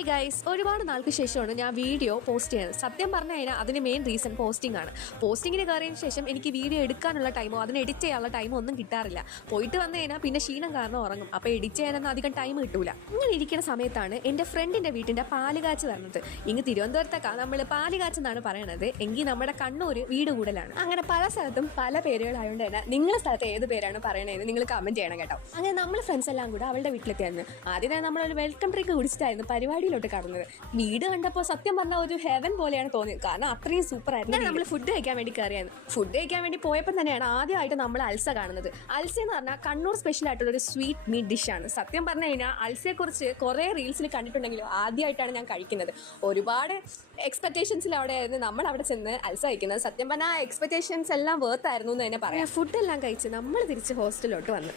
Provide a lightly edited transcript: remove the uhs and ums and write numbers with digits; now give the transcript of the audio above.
Hi guys, ഒരുപാട് നാൾക്ക് ശേഷമാണ് ഞാൻ വീഡിയോ പോസ്റ്റ് ചെയ്യുന്നത്. സത്യം പറഞ്ഞു കഴിഞ്ഞാൽ അതിന് മെയിൻ റീസൺ പോസ്റ്റിംഗ് ആണ്. പോസ്റ്റിങ്ങിന് കയറിയതിന് ശേഷം എനിക്ക് വീഡിയോ എടുക്കാനുള്ള ടൈമോ അതിന് എഡിറ്റ് ചെയ്യാനുള്ള ടൈമോ ഒന്നും കിട്ടാറില്ല. പോയിട്ട് വന്നു കഴിഞ്ഞാൽ പിന്നെ ക്ഷീണം കാരണം ഉറങ്ങും. അപ്പോൾ എഡിറ്റ് ചെയ്യാനൊന്നും അധികം ടൈം കിട്ടൂല. ഇങ്ങനെ ഇരിക്കുന്ന സമയത്താണ് എൻ്റെ ഫ്രണ്ടിൻ്റെ വീട്ടിൻ്റെ പാലുകാച്ച് വരുന്നത്. ഇങ്ങ് തിരുവനന്തപുരത്തൊക്കെ നമ്മൾ പാലുകാച്ചെന്നാണ് പറയണത്. എങ്കിൽ നമ്മുടെ കണ്ണൂർ വീട് കൂടലാണ്. അങ്ങനെ പല സ്ഥലത്തും പല പേരുകളായതുകൊണ്ട് തന്നെ നിങ്ങളുടെ സ്ഥലത്ത് ഏത് പേരാണ് പറയണതെന്ന് നിങ്ങൾ കമൻറ്റ് ചെയ്യണം കേട്ടോ. അങ്ങനെ നമ്മൾ ഫ്രണ്ട്സ് എല്ലാം കൂടെ അവളുടെ വീട്ടിലെത്തിയായിരുന്നു. ആദ്യം തന്നെ നമ്മളൊരു വെൽക്കം ഡ്രിങ്ക് കുടിച്ചിട്ടായിരുന്നു പരിപാടിയിലോട്ട് കടന്നത്. വീട് കണ്ടപ്പോൾ സത്യം പറഞ്ഞാൽ ഒരു ഹെവൻ പോലെയാണ് തോന്നിയത്. കാരണം അത്രയും സൂപ്പർ ആയിരുന്നു. നമ്മൾ ഫുഡ് കഴിക്കാൻ വേണ്ടി കയറിയായിരുന്നു. ഫുഡ് കഴിക്കാൻ വേണ്ടി പോയപ്പോൾ തന്നെയാണ് ആദ്യമായിട്ട് നമ്മൾ അൽസ കാണുന്നത്. അൽസ എന്ന് പറഞ്ഞാൽ കണ്ണൂർ സ്പെഷ്യൽ ആയിട്ടുള്ള ഒരു സ്വീറ്റ് മീറ്റ് ഡിഷാണ്. സത്യം പറഞ്ഞു കഴിഞ്ഞാൽ അൽസയെ കുറിച്ച് കുറേ റീൽസിൽ കണ്ടിട്ടുണ്ടെങ്കിലും ആദ്യമായിട്ടാണ് ഞാൻ കഴിക്കുന്നത്. ഒരുപാട് എക്സ്പെക്ടേഷൻസിൽ അവിടെ ആയിരുന്നു നമ്മൾ അവിടെ ചെന്ന് അൽസ കഴിക്കുന്നത്. സത്യം പറഞ്ഞാൽ എക്സ്പെക്ടേഷൻസ് എല്ലാം വേർത്തായിരുന്നു എന്ന് തന്നെ പറയാം. ഫുഡെല്ലാം കഴിച്ച് നമ്മൾ തിരിച്ച് ഹോസ്റ്റലിലോട്ട് വന്നു.